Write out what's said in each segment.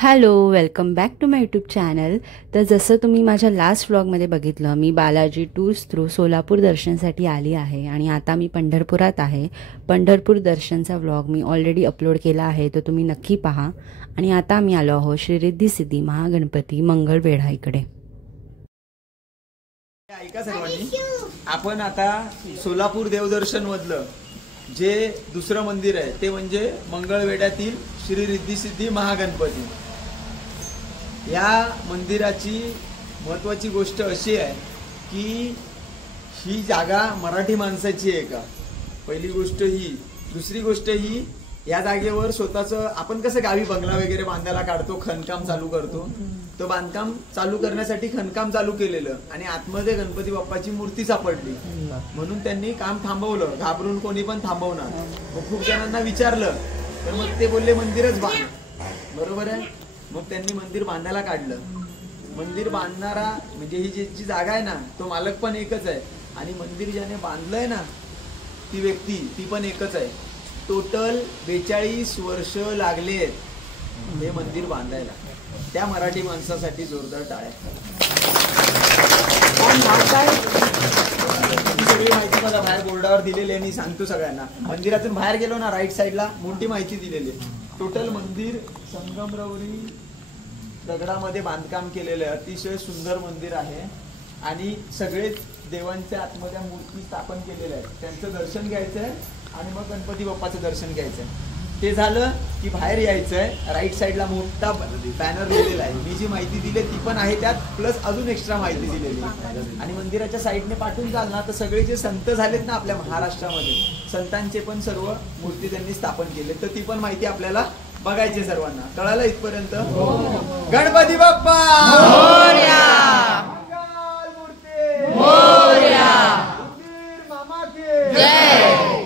Hello, welcome back to my YouTube channel. तर जसं तुम्ही माझ्या लास्ट व्लॉगमध्ये बघितलं, मी बालाजी टूर्स थ्रू सोलापूर दर्शनसाठी आली आहे आणि आता मी पंढरपुरात आहे. पंढरपूर दर्शनचा व्लॉग मी ऑलरेडी अपलोड केला आहे, तो तुम्ही नक्की पहा. आणि आता मी आलो आहोत श्री रिद्धी सिद्धी महागणपती मंगळवेढा इकडे. ऐका सर्वांनी, आपण आता सोलापूर देवदर्शन मधलं जे दुसरं मंदिर आहे ते म्हणजे मंगळवेढ्यातील श्री रिद्धी सिद्धी महागणपती. या मंदिराची महत्वाची गोष्ट अशी आहे की ही जागा मराठी माणसाची आहे का, पहिली गोष्ट ही. दुसरी गोष्ट ही, या जागेवर स्वतःचं आपण कसं गावी बंगला वगैरे बांधायला काढतो, खणकाम चालू करतो, तो बांधकाम चालू करण्यासाठी खणकाम चालू केलेलं आणि आतमध्ये गणपती बाप्पाची मूर्ती सापडली म्हणून त्यांनी काम थांबवलं. घाबरून कोणी पण थांबवणार. मग खूप जणांना विचारलं तर मग ते बोलले मंदिरच बांध. बरोबर आहे. मग त्यांनी मंदिर बांधायला काढलं. मंदिर बांधणारा म्हणजे ही जी जागा आहे ना, तो मालक पण एकच आहे आणि मंदिर ज्याने बांधलंय ना, ती व्यक्ती ती पण एकच आहे. टोटल 42 वर्ष लागले आहेत हे मंदिर बांधायला. त्या मराठी माणसासाठी जोरदार टाळ्या. सगळी माहिती मला बाहेर बोर्डावर दिलेली आहे. मी सांगतो सगळ्यांना. मंदिरातून बाहेर गेलो ना, राईट साईडला मोठी माहिती दिलेली आहे. टोटल मंदिर संगमरवरी दगडामध्ये बांधकाम केलेलं आहे. अतिशय सुंदर मंदिर आहे आणि सगळेच देवांच्या आतमध्ये मूर्ती स्थापन केलेल्या आहेत. त्यांचं दर्शन घ्यायचंय आणि मग गणपती बाप्पाचं दर्शन घ्यायचंय. ते झालं की बाहेर यायचंय. राईट साईडला मोठा बॅनर लिहिलेला आहे. मी जी माहिती दिली ती पण आहे त्यात, प्लस अजून एक्स्ट्रा माहिती दिलेली. आणि मंदिराच्या साईडने पाठवून जाल ना तर सगळे जे संत झालेत ना आपल्या महाराष्ट्रामध्ये, संतांचे पण सर्व मूर्ती त्यांनी स्थापन केले. तर ती पण माहिती आपल्याला बघायची. सर्वांना कळालं इथपर्यंत? गणपती बाप्पा मोरया, मंगल मूर्ती मोरया, मामा की जय.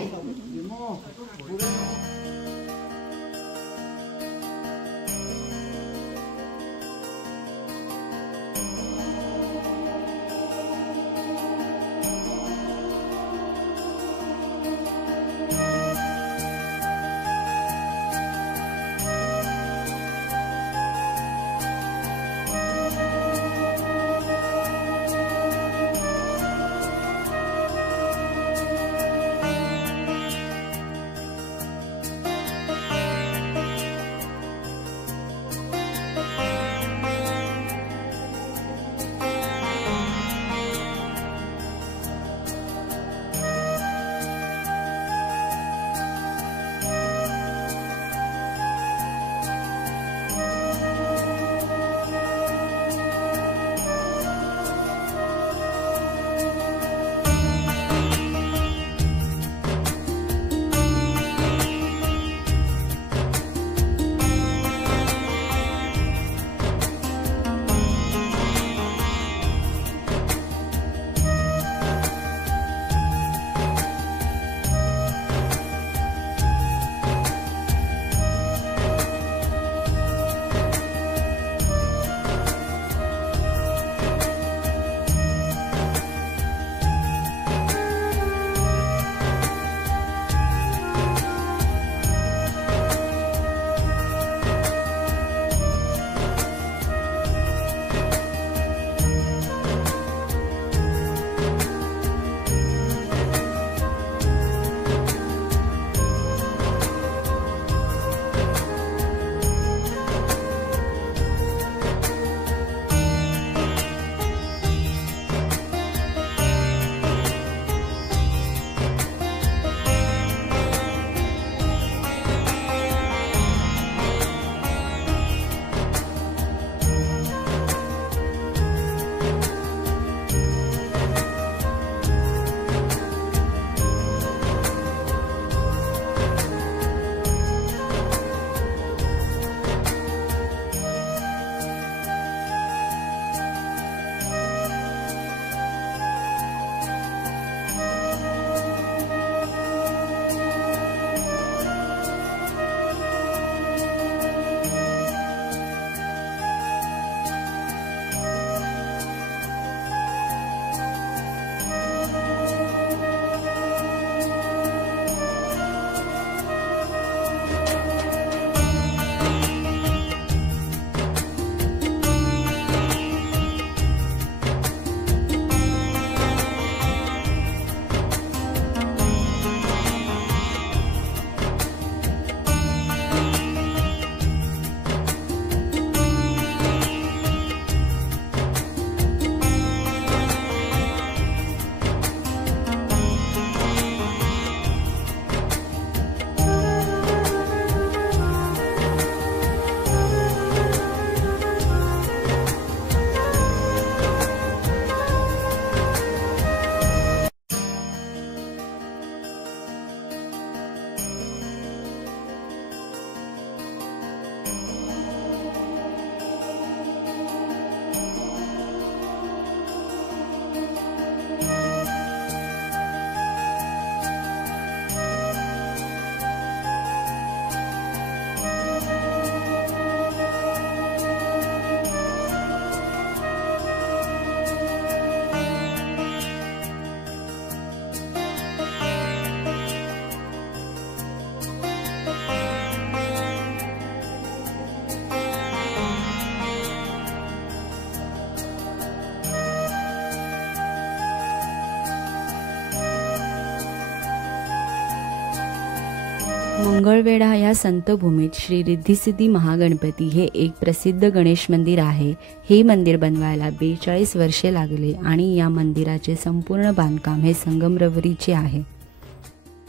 मंगळवेढा या संतभूमीत श्री रिद्धिसिद्धी महागणपती हे एक प्रसिद्ध गणेश मंदिर आहे। हे मंदिर बनवायला 42 वर्षे लागले आणि या मंदिराचे संपूर्ण बांधकाम हे संगमरवरीचे आहे।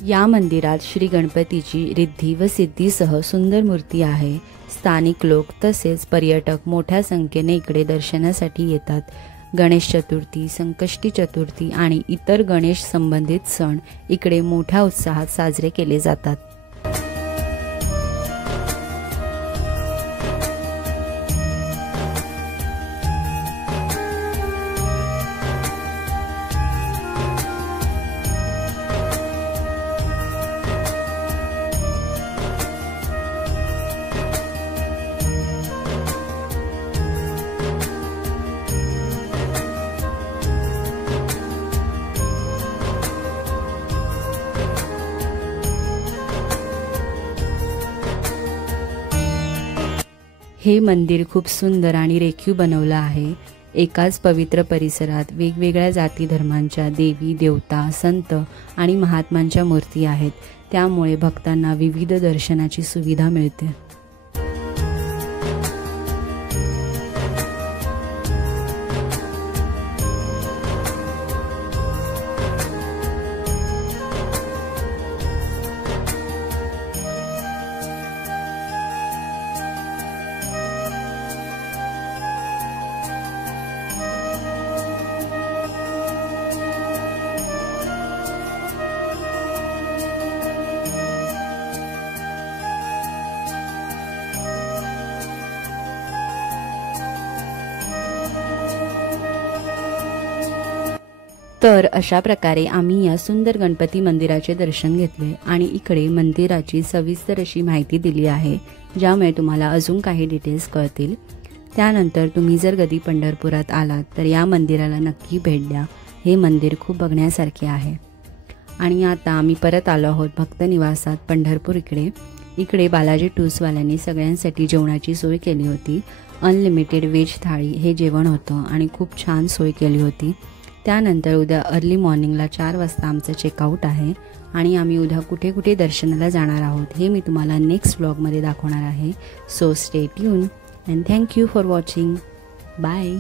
या मंदिरात श्री गणपतीची रिद्धी व सिद्धीसह सुंदर मूर्ती आहे। स्थानिक लोक तसेच पर्यटक मोठ्या संख्येने इकडे दर्शनासाठी येतात। गणेश चतुर्थी, संकष्टी चतुर्थी आणि इतर गणेश संबंधित सण इकडे मोठ्या उत्साहात साजरे केले जातात। हे मंदिर खूप सुंदर आणि रेखीव बनवलं आहे। एकाच पवित्र परिसरात वेगवेगळ्या जाती धर्मांच्या देवी, देवता, संत आणि महात्मांच्या मूर्ती आहेत। त्यामुळे भक्तांना विविध दर्शनाची सुविधा मिळते। तर अशा प्रकारे आम्ही या सुंदर गणपती मंदिराचे दर्शन घेतले आणि इकडे मंदिराची सविस्तर अशी माहिती दिली आहे, ज्यामुळे तुम्हाला अजून काही डिटेल्स कळतील। त्यानंतर तुम्ही जर कधी पंढरपुरात आलात तर या मंदिराला नक्की भेट द्या। हे मंदिर खूप बघण्यासारखे आहे। आणि आता आम्ही परत आलो आहोत भक्त निवासात पंढरपूर इकडे बालाजी टूर्सवाल्यांनी सगळ्यांसाठी जेवणाची सोय केली होती। अनलिमिटेड व्हेज थाळी हे जेवण होतं आणि खूप छान सोय केली होती। त्यानंतर उद्या अर्ली मॉर्निंगला 4 वाजता आमचं चेकआउट आहे आणि आम्ही उद्या कुठे कुठे दर्शनाला जाणार आहोत हे मी तुम्हाला नेक्स्ट व्लॉगमध्ये दाखवणार आहे। So stay tune and thank you for watching. Bye.